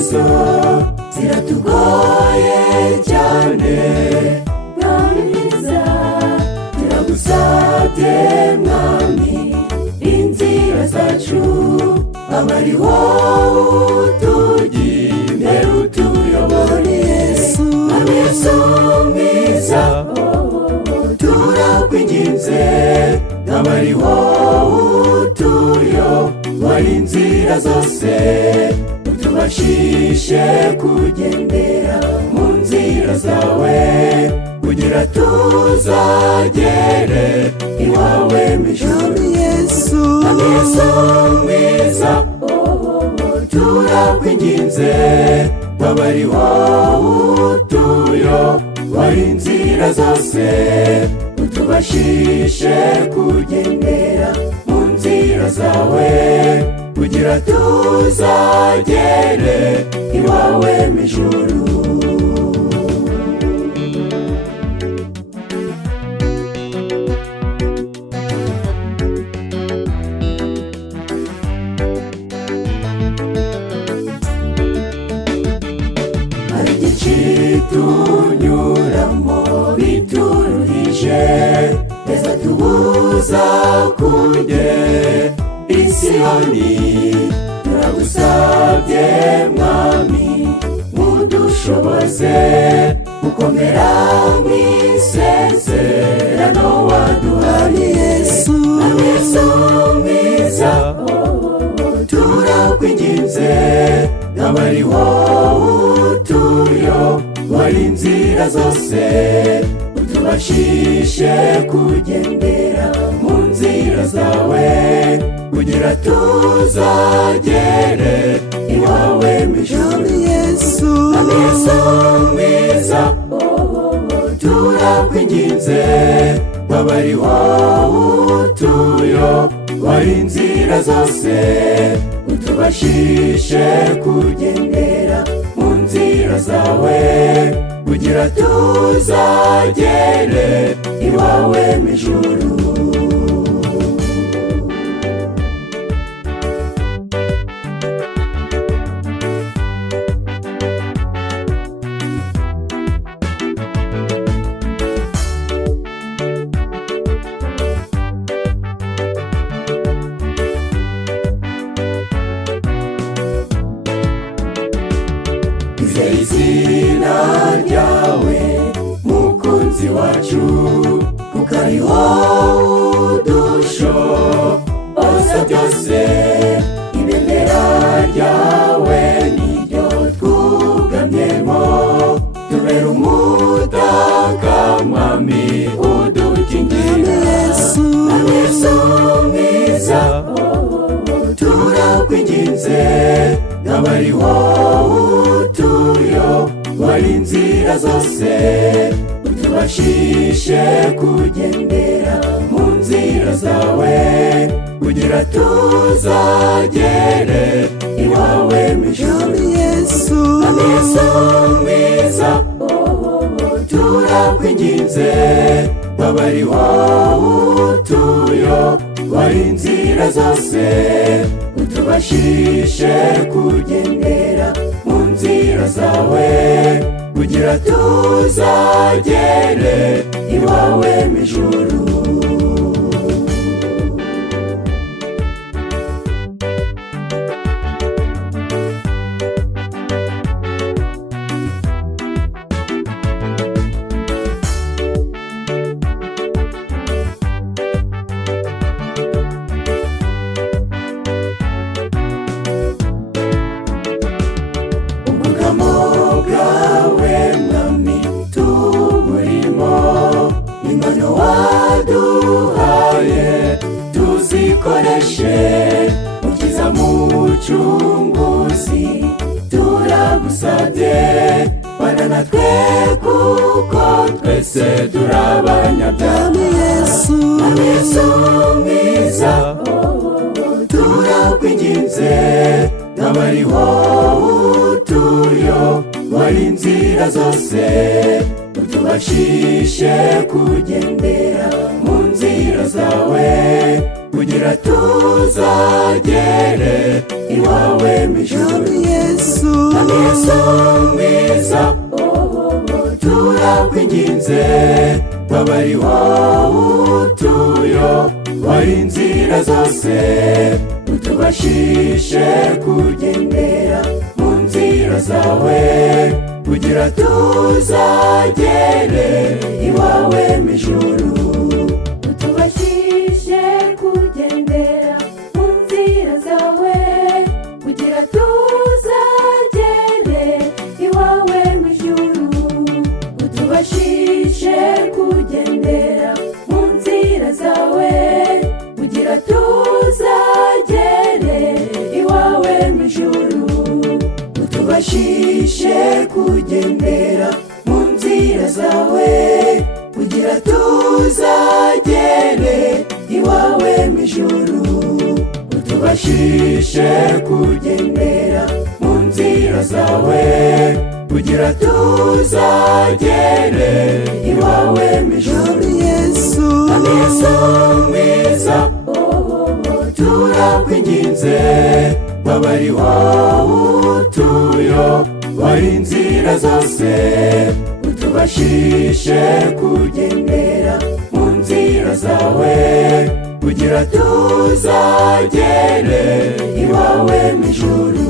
ingeso ziratugoye cyane, mwami mwiza turagusabye mwami, inzira zacu aba ari wowe utugira imbere utuyobore Yesu. Mwami Yesu mwiza turakwinginze, aba ari wowe utuyobora inzira zose, utubashishe kugendera mu nzira zawe, kugira tuzagere iwawe mw'ijuru Yesu. Mwami Yesu mwiza turakwinginze, aba ari wowe utuyobora inzira zose, utubashishe kugendera mu nzira zawe, kugira tuzagere iwawe mw'ijuru. Hari byinshi tunyuramo bituruhije, eza tubuza kugera i Siyoni, turagusabye mwami mudushoboze gukomera mw'isezerano waduhaye Yesu. Mwami Yesu mwiza turakwinginze, aba ari wowe utuyobora inzira zose, utubashishe kugendera mu nzira zawe, kugira tuzagere iwawe mw'ijuru Yesu. Mwami Yesu mwiza turakwinginze, aba ari wowe utuyobora inzira zose, utubashishe kugendera mu nzira zawe, kugira tuzagere iwawe mw'ijuru. Twizeye izina ryawe mukunzi wacu, kuko ari wowe udushoboza byose, ibendera ryawe niryo twugamyemo, tubera umutaka mwami udukingira Yesu. Mwami Yesu mwiza turakwinginze, aba ari wowe utuyobora inzira zose, utubashishe kugendera mu nzira zawe, kugira tuzagere iwawe mw'ijuru Yesu. Mwami Yesu mwiza turakwinginze, aba ari wowe utuyobora inzira zose, utubashishe kugendera mu nzira zawe, kugira tuzagere iwawe mw'ijuru. Ubwugamo bwawe mwami tuburimo, impano waduhaye tuzikoreshe, mukiza mucunguzi turagusabye, bana natwe kuko twese turabanyabyaha Yesu. Mwami Yesu mwiza turakwinginze, aba ari wowe utuyobora inzira zose, utubashishe kugendera mu nzira zawe, kugira tuzagere iwawe mu ijuru. Yesu Mwami Yesu mwiza, turakwinginze waba ari wowe utuyobora inzira zose, utubashishe kugendera mu nzira zawe, kugira tuzagere iwawe mu ijuru. utubashishe kugendera mu nzira zawe, kugira tuzagere iwawe mu ijuru. Utubashishe kugendera mu nzira zawe, kugira tuzagere iwawe mu ijuru. Utubashishe kugendera mu nzira zawe, kugira tuzagere iwawe mu ijuru. Utubashishe kugendera mu nzira zawe, kugira tuzagere iwawe mu ijuru. Yesu Mwami Yesu mwiza, turakwinginze waba ari wowe utuyobora inzira zose, utubashishe kugendera mu nzira zawe, kugira tuzagere iwawe mu ijuru.